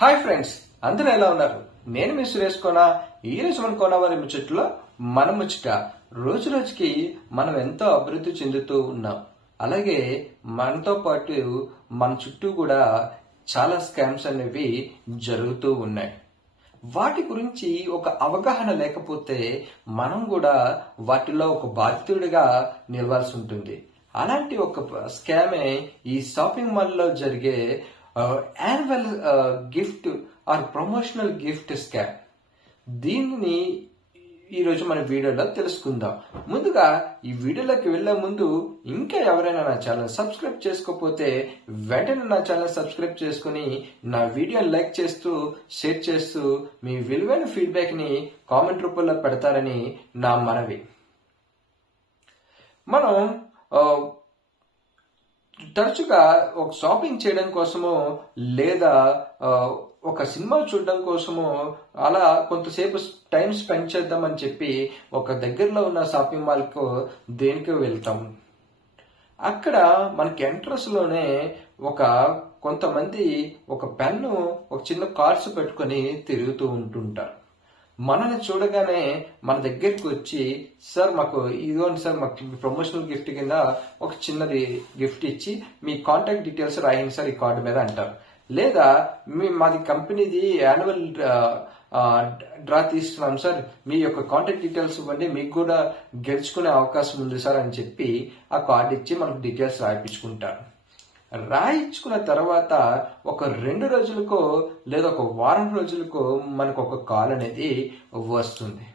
Hi friends, అందరూ ఎలా ఉన్నారు? నేను మీ సురేష్ కోన. ఈ రోజు మన కోనవారి ముచ్చట్లో మన ముచ్చట. రోజు రోజుకి మనం ఎంతో అభివృద్ధి చెందుతూ ఉన్నాం. అలాగే మనతో పాటు మన చుట్టూ కూడా చాలా స్కామ్స్ అనేవి జరుగుతూ ఉన్నాయి. వాటి గురించి ఒక అవగాహన లేకపోతే మనం కూడా వాటిలో ఒక బాధితుడిగా నిలవాల్సి ఉంటుంది. అలాంటి ఒక స్కామే ఈ షాపింగ్ మాల్లో జరిగే annual gift or promotional gift scam. దీనిని ఈరోజు మన వీడియోలో తెలుసుకుందాం. ముందుగా ఈ వీడియోలోకి వెళ్లే ముందు ఇంకా ఎవరైనా నా ఛానల్ సబ్స్క్రైబ్ చేసుకోకపోతే వెంటనే నా ఛానల్ సబ్స్క్రైబ్ చేసుకుని నా వీడియోని లైక్ చేస్తూ షేర్ చేస్తూ మీ విలువైన ఫీడ్బ్యాక్ ని కామెంట్ రూపంలో పెడతారని నా మనవి. మనం తరచుగా ఒక షాపింగ్ చేయడం కోసమో లేదా ఒక సినిమా చూడడం కోసమో అలా కొంతసేపు టైం స్పెండ్ చేద్దామని చెప్పి ఒక దగ్గరలో ఉన్న షాపింగ్ మాల్కు దేనికో వెళ్తాం. అక్కడ మనకి ఎంట్రన్స్ లోనే కొంతమంది ఒక పెన్ను, ఒక చిన్న కార్డ్స్ పెట్టుకొని తిరుగుతూ ఉంటుంటారు. మనల్ని చూడగానే మన దగ్గరికి వచ్చి, సార్ మాకు ఇదిగోండి సార్, మాకు ప్రమోషనల్ గిఫ్ట్ కింద ఒక చిన్నది గిఫ్ట్ ఇచ్చి మీ కాంటాక్ట్ డీటెయిల్స్ రాయండి సార్ ఈ కార్డు మీద అంటారు. లేదా మాది కంపెనీది యాన్యువల్ డ్రా తీస్తున్నాం సార్, మీ యొక్క కాంటాక్ట్ డీటెయిల్స్ ఇవ్వండి, మీకు కూడా గెలుచుకునే అవకాశం ఉంది సార్ అని చెప్పి ఆ కార్డు ఇచ్చి మనకు డీటెయిల్స్ రాయించుకుంటారు. రాయించుకున్న తర్వాత ఒక 2 రోజులకో లేదా ఒక వారం రోజులకో మనకు ఒక కాల్ అనేది వస్తుంది.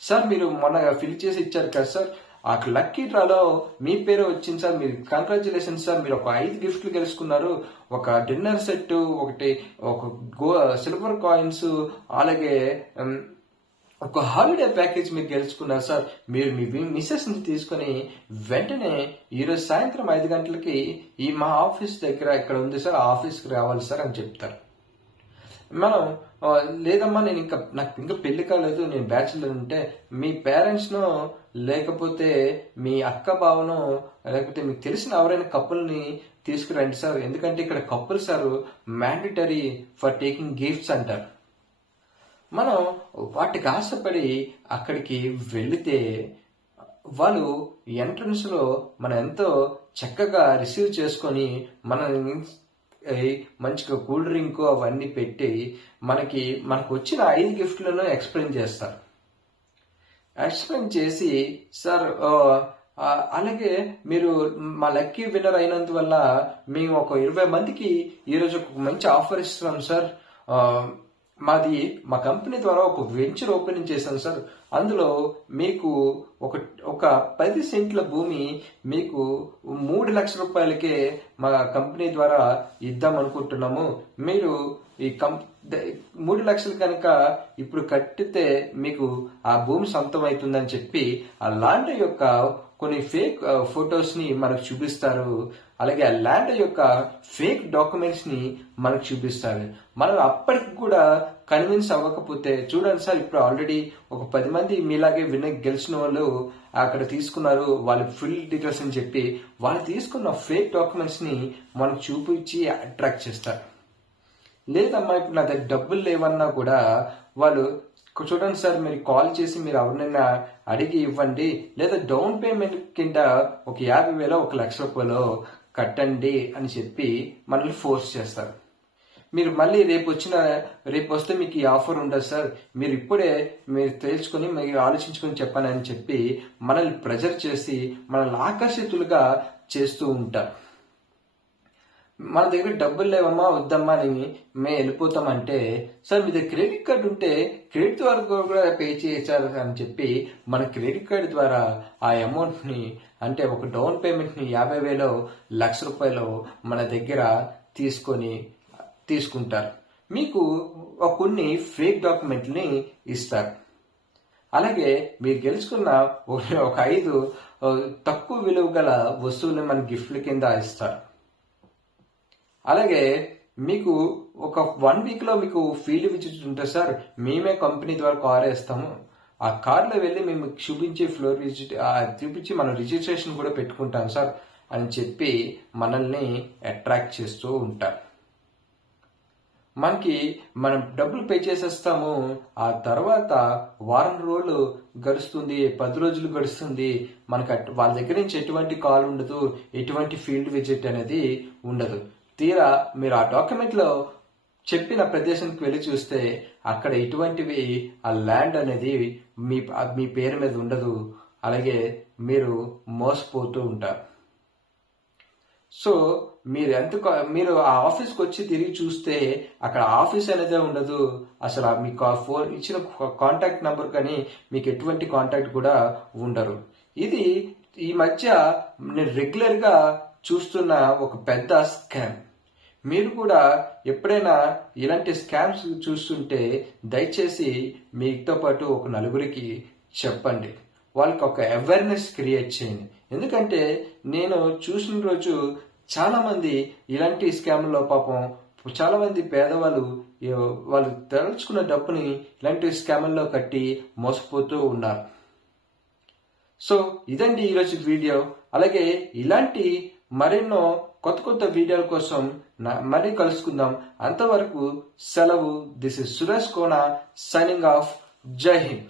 సార్ మీరు మొన్న ఫిల్ చేసి ఇచ్చారు కదా సార్, ఆ లక్కీ డ్రాలో మీ పేరు వచ్చింది సార్, మీరు కంగ్రాచులేషన్స్ సార్, మీరు ఒక 5 గిఫ్ట్లు గెలుచుకున్నారు. ఒక డిన్నర్ సెట్, ఒక సిల్వర్ కాయిన్స్, అలాగే ఒక హాలిడే ప్యాకేజ్ మీరు గెలుచుకున్నారు సార్. మీరు మీ మిస్సెస్ ని తీసుకుని వెంటనే ఈరోజు సాయంత్రం 5 గంటలకి మా ఆఫీస్ దగ్గర ఇక్కడ ఉంది సార్, ఆఫీస్కి రావాలి సార్ అని చెప్తారు. మనం లేదమ్మా నాకు ఇంకా పెళ్లి కాలేదు, నేను బ్యాచులర్ ఉంటే మీ పేరెంట్స్ను లేకపోతే మీ అక్క బావను లేకపోతే మీకు తెలిసిన ఎవరైనా కపుల్ని తీసుకురండి సార్, ఎందుకంటే ఇక్కడ couple sir mandatory for taking gifts అంటారు. మనం వాటికి ఆశపడి అక్కడికి వెళితే వాళ్ళు ఎంట్రన్స్ లో మనం ఎంతో చక్కగా రిసీవ్ చేసుకొని మనల్ని మంచిగా కూల్ డ్రింక్ అవన్నీ పెట్టి మనకు వచ్చిన 5 గిఫ్ట్లను ఎక్స్ప్లెయిన్ చేస్తారు. ఎక్స్ప్లెయిన్ చేసి, సార్ అలాగే మీరు మా లక్కీ విన్నర్ అయినందువల్ల మేము ఒక 20 మందికి ఈరోజు ఒక మంచి ఆఫర్ ఇస్తున్నాం సార్. మా కంపెనీ ద్వారా ఒక వెంచర్ ఓపెనింగ్ చేశాం సార్, అందులో మీకు ఒక 10 సెంట్ల భూమి మీకు 3 లక్షల రూపాయలకే మా కంపెనీ ద్వారా ఇద్దాం అనుకుంటున్నాము. మీరు ఈ 3 లక్షలు కనుక ఇప్పుడు కట్టితే మీకు ఆ భూమి సొంతం అవుతుందని చెప్పి ఆ ల్యాండ్ యొక్క కొన్ని ఫేక్ ఫొటోస్ ని మనకు చూపిస్తారు. అలాగే ఆ ల్యాండ్ యొక్క ఫేక్ డాక్యుమెంట్స్ ని మనకు చూపిస్తారు. మనం అప్పటికి కూడా కన్విన్స్ అవ్వకపోతే, చూడండి సార్ ఇప్పుడు ఆల్రెడీ ఒక 10 మంది మీలాగే గెలిచిన వాళ్ళు అక్కడ తీసుకున్నారు, వాళ్ళ ఫుల్ డీటెయిల్స్ అని చెప్పి వాళ్ళు తీసుకున్న ఫేక్ డాక్యుమెంట్స్ ని మనకు చూపించి అట్రాక్ట్ చేస్తారు. లేదమ్మా ఇప్పుడు నా దగ్గర డబ్బులు లేవన్నా కూడా వాళ్ళు, చూడండి సార్ మీరు కాల్ చేసి మీరు ఎవరినైనా అడిగి ఇవ్వండి, లేదా డౌన్ పేమెంట్ కింద ఒక 50,000 1 లక్ష రూపాయలు కట్టండి అని చెప్పి మనల్ని ఫోర్స్ చేస్తారు. మీరు మళ్ళీ రేపు వస్తే మీకు ఈ ఆఫర్ ఉండదు సార్, మీరు ఇప్పుడే మీరు తెలుసుకుని మీరు ఆలోచించుకొని చెప్పానని చెప్పి మనల్ని ప్రెజర్ చేసి మనల్ని ఆకర్షితులుగా చేస్తూ ఉంటారు. మన దగ్గర డబ్బులు లేవమ్మా వద్దమ్మా అని మేము వెళ్ళిపోతామంటే, సార్ మీ దగ్గర క్రెడిట్ కార్డు ఉంటే క్రెడిట్ ద్వారా కూడా పే చేశారు అని చెప్పి మన క్రెడిట్ కార్డు ద్వారా ఆ అమౌంట్ ని, అంటే ఒక డౌన్ పేమెంట్ ని 50,000 1 లక్ష రూపాయలు మన దగ్గర తీసుకుంటారు. మీకు కొన్ని ఫేక్ డాక్యుమెంట్ని ఇస్తారు. అలాగే మీరు గెలుచుకున్న ఒక 5 తక్కువ విలువ గల వస్తువుల్ని మన గిఫ్ట్ల కింద ఇస్తారు. అలాగే మీకు ఒక 1 వీక్ లో మీకు ఫీల్డ్ విజిట్ ఉంటుంది సార్, మేమే కంపెనీ ద్వారా కార్ వేస్తాము, ఆ కార్లో వెళ్ళి మేము చూపించి ఫ్లోర్ విజిట్ చూపించి మనం రిజిస్ట్రేషన్ కూడా పెట్టుకుంటాం సార్ అని చెప్పి మనల్ని అట్రాక్ట్ చేస్తూ ఉంటారు. మనకి మనం డబ్బులు పే చేసేస్తాము. ఆ తర్వాత వారం రోజులు గడుస్తుంది, 10 రోజులు గడుస్తుంది, మనకు వాళ్ళ దగ్గర నుంచి ఎటువంటి కాల్ ఉండదు, ఎటువంటి ఫీల్డ్ విజిట్ అనేది ఉండదు. తీరా మీరు ఆ డాక్యుమెంట్లో చెప్పిన ప్రదేశానికి వెళ్ళి చూస్తే అక్కడ ఇటువంటివి ఆ ల్యాండ్ అనేది మీ పేరు మీద ఉండదు. అలాగే మీరు మోసపోతూ ఉంటారు. సో మీరు ఆ ఆఫీస్కి వచ్చి తిరిగి చూస్తే అక్కడ ఆఫీస్ అనేదే ఉండదు. అసలు మీకు ఆ ఫోన్ ఇచ్చిన కాంటాక్ట్ నెంబర్ కానీ మీకు ఎటువంటి కాంటాక్ట్ కూడా ఉండరు. ఇది ఈ మధ్య నేను రెగ్యులర్గా చూస్తున్న ఒక పెద్ద స్కామ్. మీరు కూడా ఎప్పుడైనా ఇలాంటి స్కామ్స్ చూస్తుంటే దయచేసి మీతో పాటు ఒక నలుగురికి చెప్పండి. వాళ్ళకి ఒక అవేర్నెస్ క్రియేట్ చేయండి. ఎందుకంటే నేను చూసిన రోజు చాలా మంది ఇలాంటి స్కామ్లో పాపం చాలా మంది పేదవాళ్ళు వాళ్ళు తలుచుకున్న డబ్బుని ఇలాంటి స్కామ్ల్లో కట్టి మోసపోతూ ఉన్నారు. సో ఇదండి ఈరోజు వీడియో. అలాగే ఇలాంటి మరెన్నో కొత్త కొత్త వీడియోల కోసం మరీ కలుసుకుందాం. అంతవరకు సెలవు. This is Suresh Kona signing off. జై హింద్.